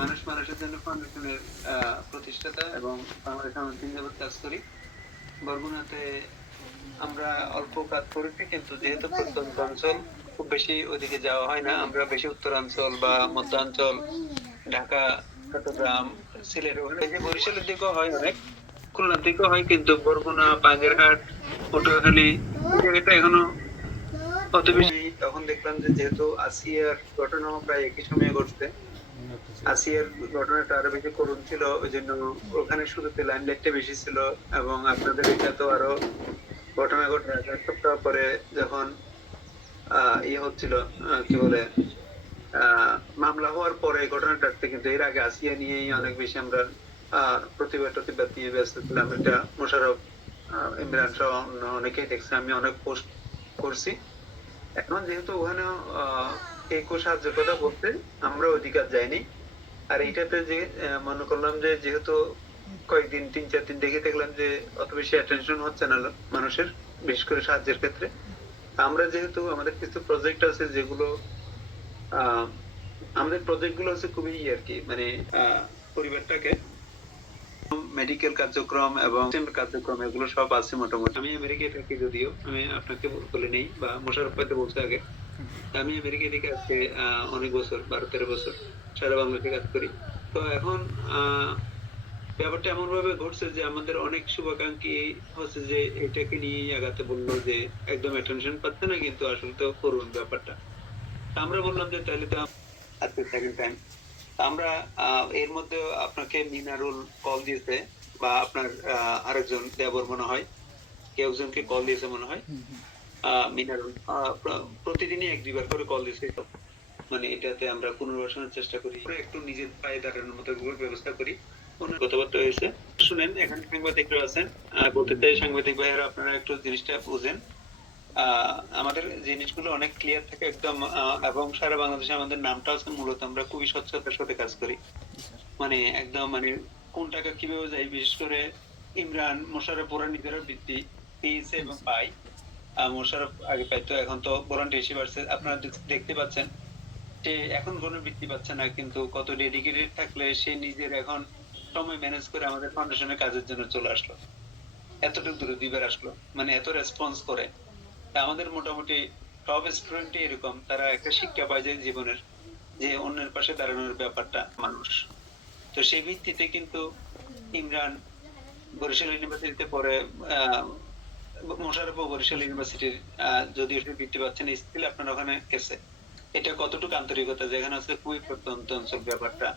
মানুষ মানুষের জন্য ফাউন্ডেশনের প্রতিষ্ঠাতা এবং বাংলাদেশ আমরা তিন যাবত কাজ করি বরগুনাতে আমরা অল্প কাজ করেছি, কিন্তু যেহেতু প্রত্যন্ত অঞ্চল, খুব বেশি ওইদিকে যাওয়া হয় না। আমরা বেশি উত্তরাঞ্চল বা মধ্যাঞ্চল, ঢাকা, চট্টগ্রাম, সিলেট, ওখানে বরিশালের দিকেও হয় অনেক, খুলনার দিকেও হয়, কিন্তু বরগুনা, বাগেরহাট, পটুয়াখালী জায়গাটা এখনও অত বেশি তখন দেখলাম যে যেহেতু আসিয়ার ঘটনাও প্রায় একই সময়ে ঘটছে আসিয়ার ঘটনাটা আরও বেশি করুণ ছিল ওই জন্য ওখানে শুরুতে লাইমলাইটটা বেশি ছিল এবং আপনাদের এটা তো আরও ঘটনা ঘটনা এক সপ্তাহ পরে যখন আহ, ইয়ে হচ্ছিল কি বলে মামলা হওয়ার পরে ঘটনাটাতে কিন্তু এর আগে আসিয়া নিয়েই অনেক বেশি আমরা প্রতিবাদ প্রতিবাদ নিয়ে ব্যস্ত ছিলাম। এটা মোশারফ ইমরান সহ অনেকেই দেখছে আমি অনেক পোস্ট করছি। এখন যেহেতু ওখানে একো সাহায্যের কথা বলতে আমরা অধিকার যাইনি। আর এইটাতে যে মনে করলাম যে যেহেতু কয়েকদিন, তিন চার দিন দেখে দেখলাম যে অত বেশি অ্যাটেনশন হচ্ছে না মানুষের, বিশেষ করে সাহায্যের ক্ষেত্রে। আমরা যেহেতু আমাদের কিছু প্রজেক্ট আছে যেগুলো আমাদের প্রজেক্টগুলো হচ্ছে খুবই আর কি মানে পরিবারটাকে মেডিকেল কার্যক্রম এবং কার্যক্রম, এগুলো সব আছে মোটামুটি। আমি আমেরিকায় থাকি যদিও, আমি আপনাকে বলে নেই বা মোশারফ ভাইতে বলতে আগে আমি আমেরিকা থেকে আজকে অনেক বছর, বারো তেরো বছর সারা বাংলাতে কাজ করি। তো এখন ব্যাপারটা এমন ভাবে ঘটছে যে আমাদের অনেক শুভাকাঙ্ক্ষী হচ্ছে যে এটাকে নিয়ে আগাতে বলল যে একদম অ্যাটেনশন পাচ্ছে না কিন্তু আসলে তো করুন ব্যাপারটা। আমরা বললাম যে তাহলে তো আজকে সেকেন্ড টাইম আমরা এর মধ্যে আপনাকে মিনারুল কল দিয়েছে বা আপনার আরেকজন দেবর মনে হয় কেউ একজনকে কল দিয়েছে মনে হয়। মিনারুল প্রতিদিনই এক দুইবার করে কল দিয়েছে। মানে এটাতে আমরা পুনর্বাসনের চেষ্টা করি একটু নিজের পায়ে দাঁড়ানোর মতো ব্যবস্থা করি। কথাবার্তা হয়েছে। শুনেন এখানে সাংবাদিকরা আছেন। বলতে চাই সাংবাদিক ভাইয়েরা আপনারা একটু জিনিসটা বুঝেন। আমাদের জিনিসগুলো অনেক ক্লিয়ার থাকে একদম এবং সারা বাংলাদেশে আমাদের নামটা আছে মূলত আমরা খুবই স্বচ্ছতার সাথে কাজ করি। মানে একদম মানে কোন টাকা কীভাবে যায়, বিশেষ করে ইমরান মোশারফ ওরা নিজেরা বৃত্তি পেয়েছে এবং পাই মোশারফ আগে পাইতো, এখন তো বাড়ছে। আপনারা দেখতে পাচ্ছেন সে এখন কোনো বৃত্তি পাচ্ছে না, কিন্তু কত ডেডিকেটেড থাকলে সে নিজের এখন সময় ম্যানেজ করে আমাদের ফাউন্ডেশনের কাজের জন্য চলে আসলো। এতটুকু দূরে দিবার আসলো। মানে এত রেসপন্স করে। আমাদের মোটামুটি সব স্টুডেন্টই এরকম। তারা একটা শিক্ষা পায় যে জীবনের, যে অন্যের পাশে দাঁড়ানোর ব্যাপারটা মানুষ। তো সেই ভিত্তিতে কিন্তু ইমরান বরিশাল ইউনিভার্সিটিতে পরে মোশারফ বরিশাল ইউনিভার্সিটির যদিও সে বৃত্তি পাচ্ছেন স্টিল আপনার ওখানে গেছে। এটা কতটুকু আন্তরিকতা? যেখানে আছে খুবই প্রত্যন্ত অঞ্চল ব্যাপারটা।